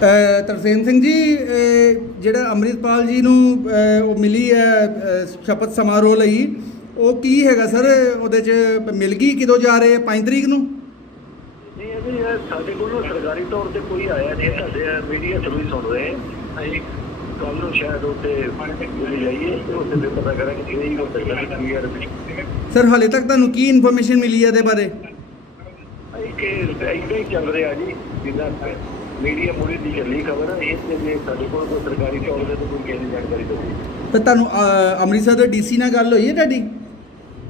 ਤਰਸੇਮ ਸਿੰਘ ਜੀ ਜਿਹੜਾ ਅੰਮ੍ਰਿਤਪਾਲ ਜੀ ਨੂੰ ਉਹ ਮਿਲੀ ਹੈ ਸ਼ਪਥ ਸਮਾਰੋਹ ਲਈ ਉਹ ਕੀ ਹੈਗਾ ਸਰ? ਉਹਦੇ ਚ ਮਿਲ ਗਈ ਕਿਦੋਂ ਜਾ ਰਹੇ 5 ਤਰੀਕ ਨੂੰ? ਨਹੀਂ ਇਹ ਵੀ ਇਹ ਸਾਡੇ ਕੋਲ ਸਰਕਾਰੀ ਤੌਰ ਤੇ ਕੋਈ ਆਇਆ ਨਹੀਂ ਸਾਡੇ ਮੀਡੀਆ ਥਰੂ ਹੀ ਸੁਣ ਰਹੇ। ਅਸੀਂ ਕੱਲ ਨੂੰ ਸ਼ਾਇਦ ਉੱਤੇ ਜਾਈਏ ਤੇ ਉੱਥੇ ਫਿਰ ਪਤਾ ਕਰਾਂਗੇ ਕਿ ਇਹ ਹੀ ਹੋ ਸਕਦਾ ਹੈ ਸਰ ਹਾਲੇ ਤੱਕ ਤੁਹਾਨੂੰ ਕੀ ਇਨਫੋਰਮੇਸ਼ਨ ਮਿਲੀ ਹੈ ਇਹਦੇ ਬਾਰੇ? ਅਸੀਂ ਕਿ ਇਦਾਂ ਹੀ ਚੱਲ ਰਿਹਾ ਜੀ ਜਿੱਦਾਂ ਮੀਡੀਆ ਪੂਰੀ ਦੀ ਚੱਲੀ ਖਬਰ ਹੈ ਇਸ ਤੇ ਜੇ ਸਾਡੇ ਕੋਲ ਕੋਈ ਸਰਕਾਰੀ ਤੌਰ ਤੇ ਕੋਈ ਕਿਸੇ ਜਾਣਕਾਰੀ ਦਿੱਤੀ ਤੇ ਤੁਹਾਨੂੰ ਅ, ਅੰਮ੍ਰਿਤਸਰ ਦੇ ਡੀਸੀ ਨਾਲ ਗੱਲ ਹੋਈ ਹੈ ਤੁਹਾਡੀ?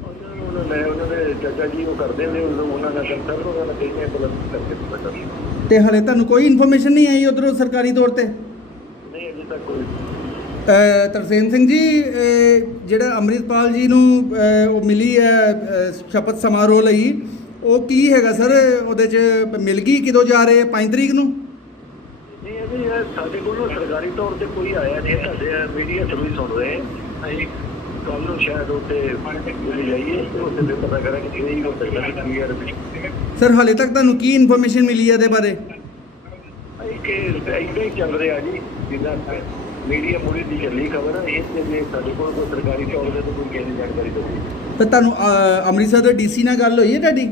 ਉਹਨਾਂ ਨੂੰ ਉਹਨਾਂ ਨੇ ਉਹਨਾਂ ਦੇ ਚਾਚਾ ਜੀ ਉਹ ਕਰਦੇ ਨੇ ਉਹਨਾਂ ਉਹਨਾਂ ਦਾ ਕੰਸਰਨ ਉਹਨਾਂ ਦਾ ਕਹਿੰਦੇ ਬਲਦ ਕਰਕੇ ਪਤਾ ਨਹੀਂ ਤੇ ਹਾਲੇ ਤੁਹਾਨੂੰ ਕੋਈ ਇਨਫੋਰਮੇਸ਼ਨ ਨਹੀਂ ਆਈ ਉਧਰੋਂ ਸਰਕਾਰੀ ਤੌਰ ਤੇ? ਨਹੀਂ ਅਜੇ ਤੱਕ ਕੋਈ। ਅ, ਤਰਸੇਮ ਸਿੰਘ ਜੀ ਜਿਹੜਾ ਅੰਮ੍ਰਿਤਪਾਲ ਜੀ ਨੂੰ ਉਹ ਮਿਲੀ ਹੈ ਅ, ਸ਼ਪਥ ਸਮਾਰੋਹ ਲਈ ਉਹ ਕੀ ਹੈਗਾ ਸਰ? ਉਹਦੇ ਚ ਮਿਲ ਗਈ ਕਿਦੋਂ ਜਾ ਰਹੇ 5 ਤਰੀਕ ਨੂੰ? ਵੀ ਇਹ ਸਾਡੇ ਕੋਲ ਸਰਕਾਰੀ ਤੌਰ ਤੇ ਕੋਈ ਆਇਆ ਨਹੀਂ ਸਾਡੇ ਮੀਡੀਆ ਥਰੂ ਹੀ ਸੁਣ ਰਹੇ। ਅਸੀਂ ਕੱਲ ਨੂੰ ਸ਼ਾਇਦ ਉੱਤੇ ਜਾਈਏ ਤੇ ਉੱਥੇ ਫਿਰ ਪਤਾ ਕਰਾਂਗੇ ਕਿ ਇਹ ਹੀ ਸਕਦਾ ਹੈ ਕਲੀਅਰ ਸਰ ਹਾਲੇ ਤੱਕ ਤੁਹਾਨੂੰ ਕੀ ਇਨਫੋਰਮੇਸ਼ਨ ਮਿਲੀ ਹੈ ਇਹਦੇ ਬਾਰੇ? ਕਿ ਇਦਾਂ ਹੀ ਚੱਲ ਰਿਹਾ ਜੀ ਜਿੱਦਾਂ ਮੀਡੀਆ ਪੂਰੀ ਦੀ ਚੱਲੀ ਖਬਰ ਹੈ ਇਸ ਤੇ ਜੇ ਸਾਡੇ ਕੋਲ ਕੋਈ ਸਰਕਾਰੀ ਤੌਰ ਤੇ ਕੋਈ ਕਿਸੇ ਜਾਣਕਾਰੀ ਦਿੱਤੀ। ਤੇ ਤੁਹਾਨੂੰ ਅੰਮ੍ਰਿਤਸਰ ਦੇ ਡੀਸੀ ਨਾਲ ਗੱਲ ਹੋਈ ਹੈ ਤੁਹਾਡੀ?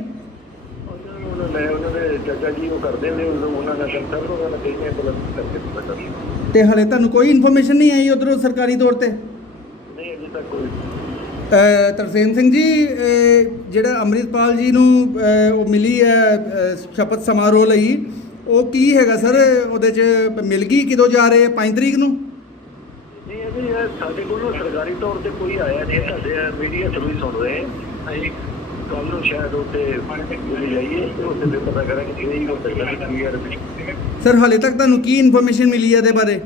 ਉਹਨਾਂ ਨੂੰ ਉਹਨਾਂ ਨੇ ਉਹਨਾਂ ਦੇ ਚਾਚਾ ਜੀ ਉਹ ਕਰਦੇ ਨੇ ਉਹਨਾਂ ਦਾ ਕੰਸਰਨ ਉਹਨਾਂ ਦਾ ਕਹਿੰਦੇ ਬਲਦ ਕਰਕੇ ਪਤਾ ਨਹੀਂ ਤੇ ਹਾਲੇ ਤੁਹਾਨੂੰ ਕੋਈ ਇਨਫੋਰਮੇਸ਼ਨ ਨਹੀਂ ਆਈ ਉਧਰੋਂ ਸਰਕਾਰੀ ਤੌਰ ਤੇ? ਨਹੀਂ ਅਜੇ ਤੱਕ ਕੋਈ। ਅ, ਤਰਸੇਮ ਸਿੰਘ ਜੀ ਅ, ਜਿਹੜਾ ਅੰਮ੍ਰਿਤਪਾਲ ਜੀ ਨੂੰ ਅ, ਉਹ ਮਿਲੀ ਹੈ ਅ, ਸ਼ਪਥ ਸਮਾਰੋਹ ਲਈ ਉਹ ਕੀ ਹੈਗਾ ਸਰ? ਉਹਦੇ ਚ ਮਿਲ ਗਈ ਕਿਦੋਂ ਜਾ ਰਹੇ? 5 ਤਰੀਕ ਨੂੰ? ਨਹੀਂ ਇਹ ਸਾਡੇ ਕੋਲ ਸਰਕਾਰੀ ਤੌਰ ਤੇ ਕੋਈ ਆਇਆ ਨਹੀਂ ਸਾਡੇ ਮੀਡੀਆ ਥਰੂ ਹੀ ਸੁਣ ਰਹੇ। ਹਾਂ। ਅਸੀਂ ਕੱਲ ਨੂੰ ਸ਼ਾਇਦ ਉੱਤੇ ਮਿਲ ਜਾਈਏ ਤੇ ਉੱਥੇ ਫਿਰ ਪਤਾ ਕਰਾਂਗੇ ਕਿ ਇਹ ਹੀ ਸਕਦਾ ਹੈ ਕਲੀਅਰ ਸਰ ਹਾਲੇ ਤੱਕ ਤੁਹਾਨੂੰ ਕੀ ਇਨਫੋਰਮੇਸ਼ਨ ਮਿਲੀ ਹੈ ਇਹਦੇ ਬਾਰੇ?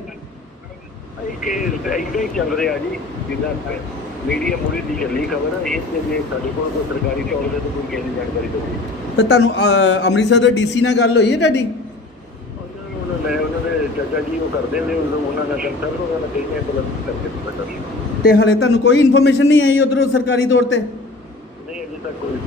ਕਿ ਇਦਾਂ ਹੀ ਚੱਲ ਰਿਹਾ ਜੀ ਜਿੱਦਾਂ ਮੀਡੀਆ ਪੂਰੀ ਦੀ ਚੱਲੀ ਖਬਰ ਹੈ ਇਸ ਤੇ ਜੇ ਸਾਡੇ ਕੋਲ ਕੋਈ ਸਰਕਾਰੀ ਤੌਰ ਤੇ ਕੋਈ ਕਿਸੇ ਜਾਣਕਾਰੀ ਦਿੱਤੀ ਤੇ ਤੁਹਾਨੂੰ ਅ, ਅੰਮ੍ਰਿਤਸਰ ਦੇ ਡੀਸੀ ਨਾਲ ਗੱਲ ਹੋਈ ਹੈ ਤੁਹਾਡੀ? ਉਹਨਾਂ ਨੂੰ ਉਹਨਾਂ ਨੇ ਉਹਨਾਂ ਦੇ ਚਾਚਾ ਜੀ ਉਹ ਕਰਦੇ ਨੇ ਉਹਨਾਂ ਉਹਨਾਂ ਦਾ ਕੰਸਰਨ ਉਹਨਾਂ ਦਾ ਕਹਿੰਦੇ ਬਲਦ ਕਰਕੇ ਪਤਾ ਨਹੀਂ ਤੇ ਹਾਲੇ ਤੁਹਾਨੂੰ ਕੋਈ ਇਨਫੋਰਮੇਸ਼ਨ ਨਹੀਂ ਆਈ ਉਧਰੋਂ ਸਰਕਾਰੀ ਤੌਰ ਤੇ? ਨਹੀਂ ਅਜੇ ਤੱਕ ਕੋਈ